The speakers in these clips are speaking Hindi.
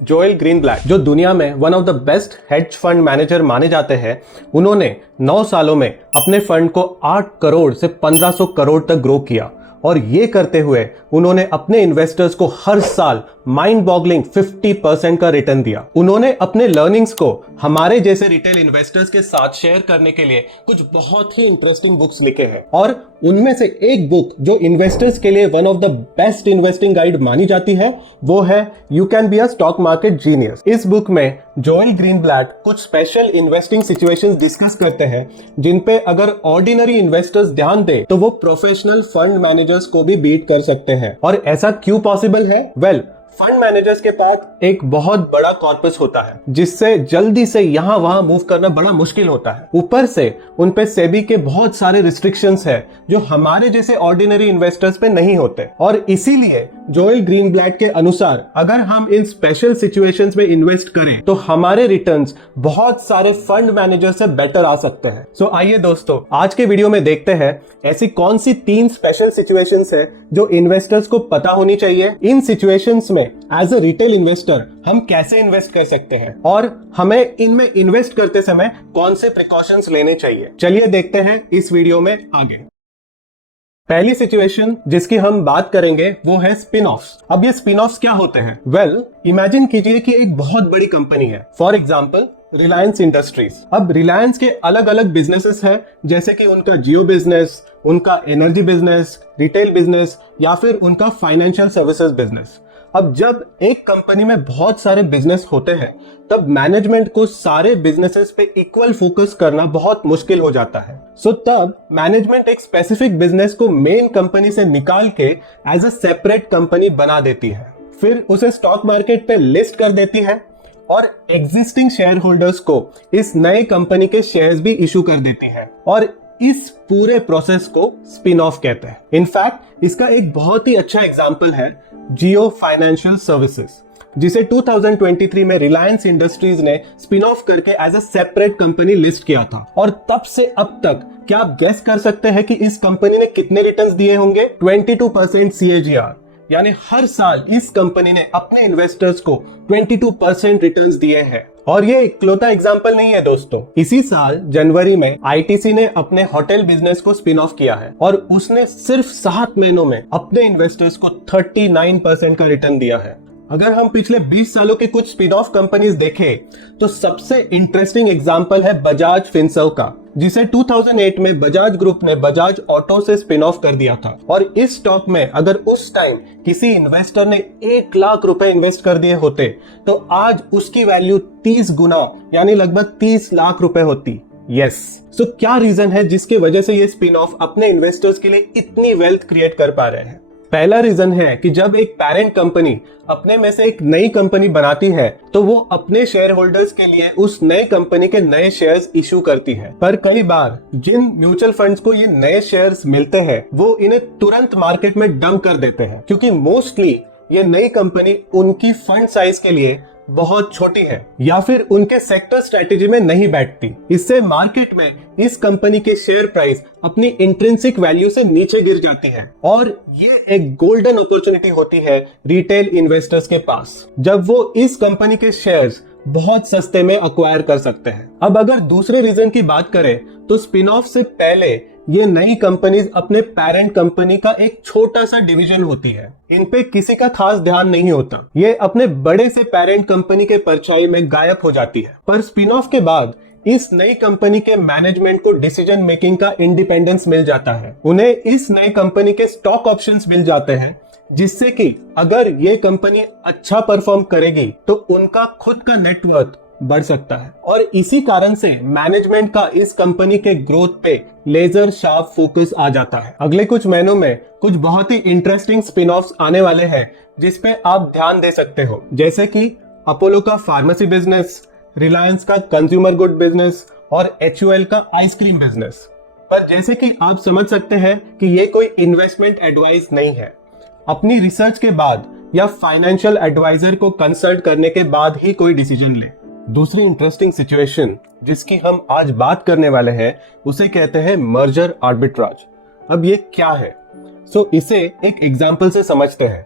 जोएल ग्रीनब्लैट, जो दुनिया में one of the best hedge fund manager माने जाते हैं, उन्होंने 9 सालों में अपने फंड को 8 करोड़ से 1500 करोड़ तक ग्रो किया। और ये करते हुए उन्होंने अपने इन्वेस्टर्स को हर साल माइंड बॉगलिंग 50% का रिटर्न दिया। उन्होंने अपने लर्निंग्स को हमारे जैसे रिटेल इन्वेस्टर्स के साथ शेयर करने के लिए कुछ बहुत ही इंटरेस्टिंग बुक्स लिखे हैं, और उनमें से एक बुक जो इन्वेस्टर्स के लिए one of the best investing guide मानी जाती है, वो है you can be a stock market genius. इस बुक में जोएल ग्रीनब्लैट कुछ स्पेशल इन्वेस्टिंग सिचुएशंस डिस्कस करते हैं जिन पे अगर ऑर्डिनरी इन्वेस्टर्स ध्यान दे तो वो प्रोफेशनल फंड मैनेजर्स को भी बीट कर सकते हैं। और ऐसा क्यों पॉसिबल है? वेल, फंड मैनेजर्स के पास एक बहुत बड़ा कॉर्पस होता है जिससे जल्दी से यहाँ वहां मूव करना बड़ा मुश्किल होता है। ऊपर से उन पे सेबी के बहुत सारे रिस्ट्रिक्शंस है जो हमारे जैसे ऑर्डिनरी इन्वेस्टर्स पे नहीं होते। और इसीलिए जोएल ग्रीनब्लैट के अनुसार अगर हम इन स्पेशल सिचुएशंस में इन्वेस्ट करें तो हमारे रिटर्न्स बहुत सारे फंड मैनेजर से बेटर आ सकते हैं। सो आइए दोस्तों, आज के वीडियो में देखते हैं ऐसी कौन सी 3 स्पेशल सिचुएशंस है जो इन्वेस्टर्स को पता होनी चाहिए। इन सिचुएशंस में एज अ रिटेल इन्वेस्टर हम कैसे इन्वेस्ट कर सकते हैं और हमें इनमें इन्वेस्ट करते समय कौन से प्रिकॉशंस लेने चाहिए। चलिए देखते हैं इस वीडियो में आगे। पहली सिचुएशन जिसकी हम बात करेंगे वो है स्पिन ऑफ्स। अब ये स्पिन ऑफ्स क्या होते हैं? वेल, इमेजिन कीजिए कि एक बहुत बड़ी कंपनी है, फॉर एग्जांपल रिलायंस इंडस्ट्रीज। अब रिलायंस के अलग अलग बिजनेसेस हैं, जैसे कि उनका जियो बिजनेस, उनका एनर्जी बिजनेस, रिटेल बिजनेस या फिर उनका फाइनेंशियल सर्विसेज बिजनेस। अब जब एक कंपनी में बहुत सारे बिजनेस होते हैं तब मैनेजमेंट को सारे बिजनेसेस पे इक्वल फोकस करना बहुत मुश्किल हो जाता है। सो तब मैनेजमेंट एक स्पेसिफिक बिजनेस को मेन कंपनी से निकाल के एज अ सेपरेट कंपनी बना देती है, फिर उसे स्टॉक मार्केट पे लिस्ट कर देती है और एग्जिस्टिंग शेयर होल्डर्स को इस नए कंपनी के शेयर्स भी इशू कर देती है। और इस पूरे प्रोसेस को स्पिन ऑफ कहते हैं। इनफैक्ट इसका एक बहुत ही अच्छा एग्जांपल है जियो फाइनेंशियल सर्विसेज, जिसे 2023 में रिलायंस इंडस्ट्रीज ने स्पिन ऑफ करके as a separate company list किया था। और तब से अब तक क्या आप गेस कर सकते हैं कि इस कंपनी ने कितने रिटर्न्स दिए होंगे? 22% CAGR, यानी हर साल इस कंपनी ने अपने इन्वेस्टर्स को 22% रिटर्न्स दिए हैं। और ये इकलौता एग्जांपल नहीं है दोस्तों। इसी साल जनवरी में ITC ने अपने होटल बिजनेस को स्पिन ऑफ किया है और उसने सिर्फ 7 महीनों में अपने इन्वेस्टर्स को 39% का रिटर्न दिया है। अगर हम पिछले 20 सालों के कुछ स्पिन ऑफ कंपनीज देखें तो सबसे इंटरेस्टिंग एग्जांपल है बजाज फिनसर्व का, जिसे 2008 में बजाज ग्रुप ने बजाज ऑटो से स्पिन ऑफ कर दिया था। और इस स्टॉक में अगर उस टाइम किसी इन्वेस्टर ने 1 लाख रुपए इन्वेस्ट कर दिए होते तो आज उसकी वैल्यू 30 गुना यानी लगभग 30 लाख रुपए होती। यस, सो क्या रीजन है जिसके वजह से ये स्पिन ऑफ अपने इन्वेस्टर्स के लिए इतनी वेल्थ क्रिएट कर पा रहे हैं? पहला रीजन है कि जब एक पेरेंट कंपनी अपने में से एक नई कंपनी बनाती है तो वो अपने शेयर होल्डर्स के लिए उस नए कंपनी के नए शेयर्स इशू करती है। पर कई बार जिन म्यूचुअल फंड्स को ये नए शेयर्स मिलते हैं वो इन्हें तुरंत मार्केट में डंप कर देते हैं, क्योंकि मोस्टली ये नई कंपनी उनकी फंड साइज के लिए बहुत छोटी है या फिर उनके सेक्टर स्ट्रेटेजी में नहीं बैठती। इससे मार्केट में इस कंपनी के शेयर प्राइस अपनी इंट्रिंसिक वैल्यू से नीचे गिर जाती है और ये एक गोल्डन अपॉर्चुनिटी होती है रिटेल इन्वेस्टर्स के पास, जब वो इस कंपनी के शेयर्स बहुत सस्ते में अक्वायर कर सकते हैं। अब अगर दूसरे रीजन की बात करें तो स्पिन ऑफ से पहले ये नई कंपनीज अपने पेरेंट कंपनी का एक छोटा सा डिवीजन होती है। इन पे किसी का खास ध्यान नहीं होता, ये अपने बड़े से पेरेंट कंपनी के परछाई में गायब हो जाती है। पर स्पिन ऑफ के बाद इस नई कंपनी के मैनेजमेंट को डिसीजन मेकिंग का इंडिपेंडेंस मिल जाता है। उन्हें इस नई कंपनी के स्टॉक ऑप्शंस मिल जाते हैं, जिससे कि अगर ये कंपनी अच्छा परफॉर्म करेगी तो उनका खुद का नेटवर्थ बढ़ सकता है। और इसी कारण से मैनेजमेंट का इस कंपनी के ग्रोथ पे लेजर शार्प फोकस आ जाता है। अगले कुछ महीनों में कुछ बहुत ही इंटरेस्टिंग स्पिन ऑफ्स आने वाले हैं जिसपे आप ध्यान दे सकते हो, जैसे कि अपोलो का फार्मेसी बिजनेस, रिलायंस का कंज्यूमर गुड बिजनेस और HUL का आइसक्रीम बिजनेस। पर जैसे कि आप समझ सकते हैं कि ये कोई इन्वेस्टमेंट एडवाइस नहीं है। अपनी रिसर्च के बाद या फाइनेंशियल एडवाइजर को कंसल्ट करने के बाद ही कोई डिसीजन ले। दूसरी इंटरेस्टिंग सिचुएशन जिसकी हम आज बात करने वाले हैं उसे कहते हैं मर्जर आर्बिट्राज। अब ये क्या है? इसे एक एग्जाम्पल से समझते हैं।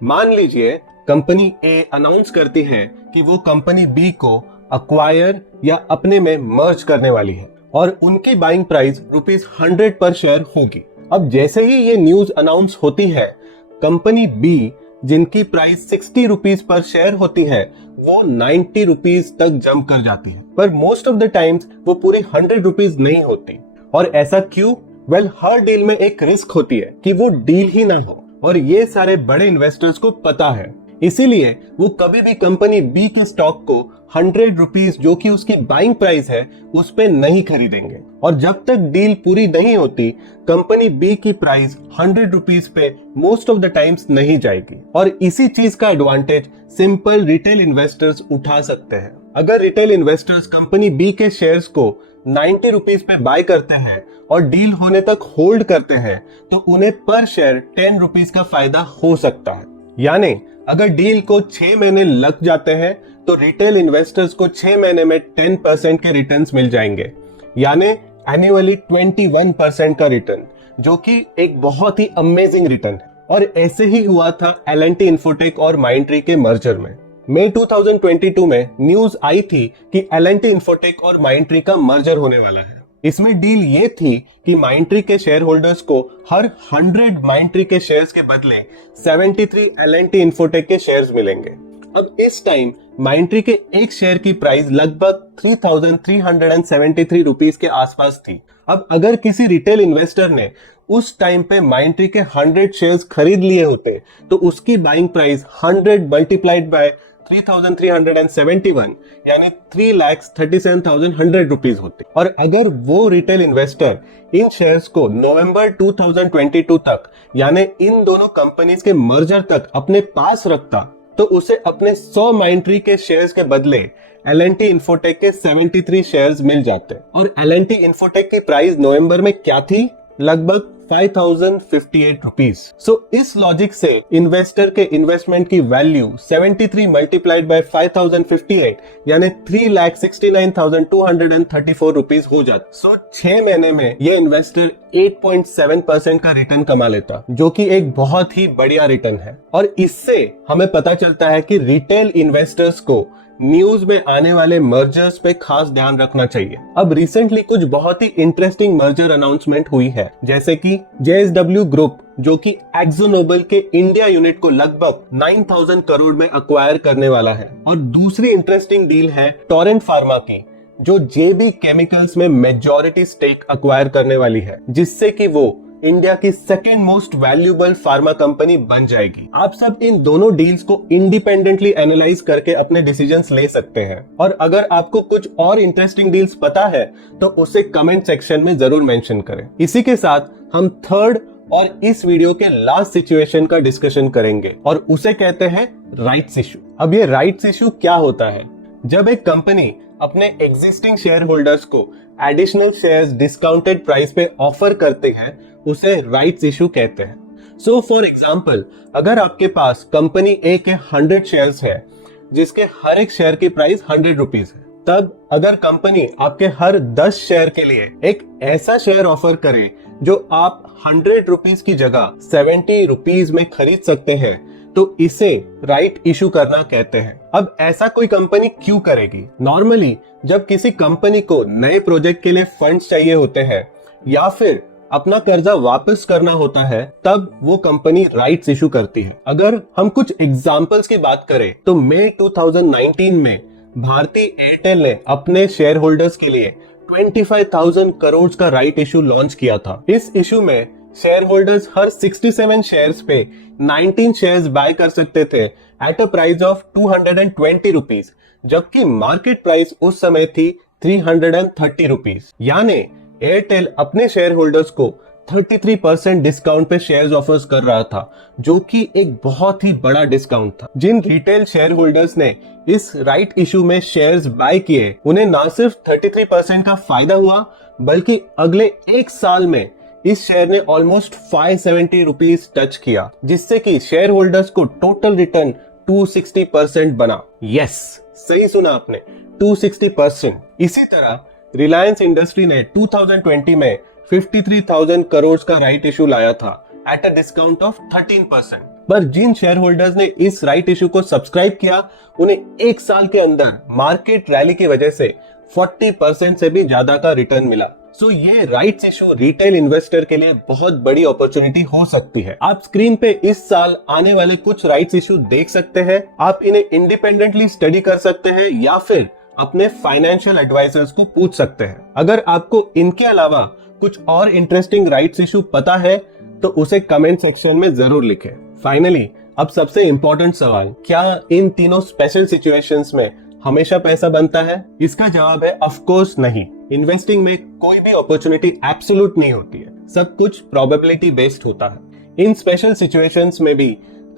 मान लीजिए कंपनी ए अनाउंस करती है कि वो कंपनी बी को अक्वायर या अपने में मर्ज करने वाली है और उनकी बाइंग प्राइस ₹100 पर शेयर होगी। अब जैसे ही ये न्यूज अनाउंस होती है, कंपनी बी जिनकी प्राइस ₹60 पर शेयर होती है वो ₹90 तक जंप कर जाती है, पर मोस्ट ऑफ द टाइम्स वो पूरी ₹100 नहीं होती। और ऐसा क्यों? वेल, हर डील में एक रिस्क होती है कि वो डील ही ना हो, और ये सारे बड़े इन्वेस्टर्स को पता है। इसीलिए वो कभी भी कंपनी बी के स्टॉक को ₹100 जो कि उसकी बाइंग प्राइस है उस पे नहीं खरीदेंगे, और जब तक डील पूरी नहीं होती कंपनी बी की प्राइस ₹100 पे मोस्ट ऑफ द टाइम्स नहीं जाएगी। और इसी चीज का एडवांटेज सिंपल रिटेल इन्वेस्टर्स उठा सकते हैं। अगर रिटेल इन्वेस्टर्स कंपनी बी के शेयर्स को ₹90 पे बाय करते हैं और डील होने तक होल्ड करते हैं तो उन्हें पर शेयर ₹10 का फायदा हो सकता है। यानी अगर डील को 6 महीने लग जाते हैं तो रिटेल इन्वेस्टर्स को 6 महीने में 10% के रिटर्न्स मिल जाएंगे, यानी एनुअली 21% का रिटर्न, जो कि एक बहुत ही अमेजिंग रिटर्न है। और ऐसे ही हुआ था L&T इन्फोटेक और माइंडट्री के मर्जर में। मई 2022 में न्यूज आई थी कि L&T इन्फोटेक और माइंडट्री का मर्जर होने वाला है। इसमें डील ये थी कि माइंडट्री के शेयर होल्डर्स को हर 100 माइंडट्री के शेयर्स के बदले 73 L&T इन्फोटेक के शेयर्स मिलेंगे। अब इस टाइम माइंडट्री के एक शेयर की प्राइस लगभग ₹3,373 के आसपास थी। अब अगर किसी रिटेल इन्वेस्टर ने उस टाइम पे माइंडट्री के 100 शेयर्स खरीद लिए होते तो उसकी बाइंग प्राइस 100 मल्टीप्लाइड बाय 3,371 यानी ₹3,37,100 होते। और अगर वो रिटेल इन्वेस्टर इन शेयर्स को नवंबर 2022 तक यानी इन दोनों कंपनीज के मर्जर तक अपने पास रखता तो उसे अपने 100 माइंडट्री के शेयर्स के बदले L&T इन्फोटेक के 73 शेयर्स मिल जाते। और L&T इन्फोटेक की प्राइस नवंबर में क्या थी? लगभग ₹5,058। सो इस लॉजिक से इन्वेस्टर के इन्वेस्टमेंट की वैल्यू 73 मल्टीप्लाइड बाय 5,058 यानी ₹3,69,234 हो जाती। सो 6 महीने में ये इन्वेस्टर 8.7% का रिटर्न कमा लेता, जो कि एक बहुत ही बढ़िया रिटर्न है। और इससे हमें पता चलता है कि रिटेल इन्वेस्टर्स को न्यूज में आने वाले मर्जर्स पे खास ध्यान रखना चाहिए। अब रिसेंटली कुछ बहुत ही इंटरेस्टिंग मर्जर अनाउंसमेंट हुई है, जैसे कि JSW ग्रुप जो कि एक्सोनोबल के इंडिया यूनिट को लगभग 9,000 करोड़ में अक्वायर करने वाला है। और दूसरी इंटरेस्टिंग डील है टोरेंट फार्मा की, जो JB केमिकल्स में मेजॉरिटी स्टेक अक्वायर करने वाली है, जिससे कि वो इंडिया की second most valuable pharma company बन जाएगी। आप सब इन दोनों डील्स को इंडिपेंडेंटली एनालाइज करके अपने डिसीजंस ले सकते हैं। और अगर आपको कुछ और इंटरेस्टिंग डील्स पता है तो उसे कमेंट सेक्शन में जरूर मेंशन करें। इसी के साथ हम थर्ड और इस वीडियो के लास्ट सिचुएशन का डिस्कशन करेंगे और उसे कहते हैं राइट्स इश्यू। अब ये राइट्स इश्यू क्या होता है? जब एक कंपनी अपने एग्जिस्टिंग शेयर होल्डर्स को एडिशनल शेयर्स डिस्काउंटेड प्राइस पे ऑफर करते हैं उसे राइट्स इशू कहते हैं। सो फॉर एग्जांपल, अगर आपके पास कंपनी ए के 100 शेयर्स है जिसके हर एक शेयर की प्राइस ₹100 है, तब अगर कंपनी आपके हर 10 शेयर के लिए एक ऐसा शेयर ऑफर करे जो आप ₹100 की जगह ₹70 में खरीद सकते हैं तो इसे राइट इशू करना कहते हैं। अब ऐसा कोई कंपनी क्यों करेगी? नॉर्मली जब किसी कंपनी को नए प्रोजेक्ट के लिए फंड्स चाहिए होते हैं या फिर अपना कर्जा वापस करना होता है तब वो कंपनी राइट्स इशू करती है। अगर हम कुछ एग्जांपल्स की बात करें तो मई 2019 में भारती एयरटेल ने अपने शेयर होल्डर्स के लिए 25,000 करोड़ का राइट इशू लॉन्च किया था। इस इशू में शेयर होल्डर्स हर 67 शेयर्स पे 19 शेयर्स बाय कर सकते थे एट अ प्राइस ऑफ ₹220, जबकि मार्केट प्राइस उस समय थी ₹330। यानी एयरटेल अपने शेयर होल्डर्स को 33% डिस्काउंट पे शेयर्स ऑफर्स कर रहा था, जो कि एक बहुत ही बड़ा डिस्काउंट था। जिन रिटेल शेयर होल्डर्स ने इस राइट इशू में शेयर्स बाय किए उन्हें ना सिर्फ 33% का फायदा हुआ बल्कि अगले एक साल में इस शेयर ने ऑलमोस्ट ₹570 टच किया, जिससे कि शेयर होल्डर्स को टोटल रिटर्न 260% बना। यस, सही सुना आपने, 260%। इसी तरह रिलायंस इंडस्ट्री ने 2020 में 53,000 करोड़ का राइट इशू लाया था एट अ डिस्काउंट ऑफ 13%, पर जिन शेयर होल्डर्स ने इस राइट इशू को सब्सक्राइब किया उन्हें 1 साल के अंदर मार्केट रैली की वजह से 40% से भी ज्यादा का रिटर्न मिला। सो ये राइट्स इशू रिटेल इन्वेस्टर के लिए बहुत बड़ी अपॉर्चुनिटी हो सकती है। आप स्क्रीन पे इस साल आने वाले कुछ राइट्स इशू देख सकते हैं। आप इन्हें इंडिपेंडेंटली स्टडी कर सकते हैं या फिर अपने फाइनेंशियल एडवाइजर्स को पूछ सकते हैं। अगर आपको इनके अलावा कुछ और इंटरेस्टिंग राइट्स इशू पता है तो उसे कमेंट सेक्शन में जरूर लिखें। फाइनली अब सबसे इंपॉर्टेंट सवाल, क्या इन तीनों स्पेशल सिचुएशंस में हमेशा पैसा बनता है? इसका जवाब है ऑफ कोर्स नहीं। इन्वेस्टिंग में कोई भी अपॉर्चुनिटी एब्सोल्यूट नहीं होती है, सब कुछ प्रोबेबिलिटी बेस्ड होता है। इन स्पेशल सिचुएशंस में भी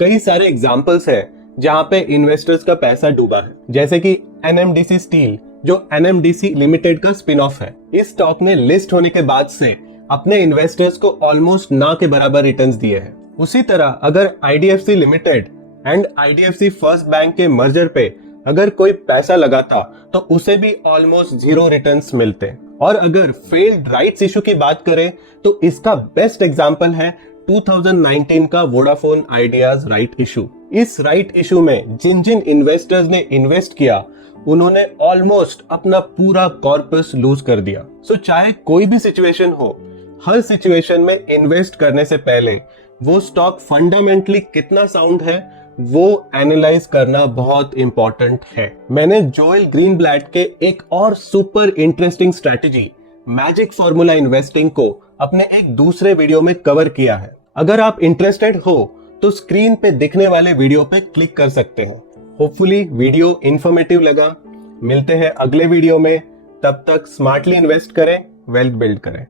कई सारे एग्जांपल्स है जहां पे इन्वेस्टर्स का पैसा डूबा है, जैसे कि NMDC स्टील जो NMDC लिमिटेड का स्पिन ऑफ है। इस स्टॉक ने लिस्ट होने के बाद से अपने इन्वेस्टर्स को ऑलमोस्ट ना के बराबर रिटर्न्स दिए हैं। उसी तरह अगर IDFC limited and IDFC first bank के मर्जर पे अगर कोई पैसा लगाता तो उसे भी ऑलमोस्ट 0 रिटर्न्स मिलते। और अगर फेल्ड राइट्स इशू की बात करें तो इसका बेस्ट एग्जांपल है 2019 का वोडाफोन आइडियाज राइट इशू। इस राइट इशू में जिन जिन इन्वेस्टर्स ने इन्वेस्ट किया उन्होंने ऑलमोस्ट अपना पूरा कॉर्पस लूज कर दिया। सो चाहे कोई भी सिचुएशन हो, हर सिचुएशन में इन्वेस्ट करने से पहले वो स्टॉक फंडामेंटली कितना साउंड है वो एनालाइज करना बहुत इंपॉर्टेंट है। मैंने जोएल ग्रीनब्लैट के एक और super interesting strategy magic formula investing को अपने एक दूसरे वीडियो में कवर किया है। अगर आप इंटरेस्टेड हो तो स्क्रीन पे दिखने वाले वीडियो पे क्लिक कर सकते हो। होपफुली वीडियो इंफॉर्मेटिव लगा। मिलते हैं अगले वीडियो में, तब तक स्मार्टली इन्वेस्ट करें, वेल्थ बिल्ड करें।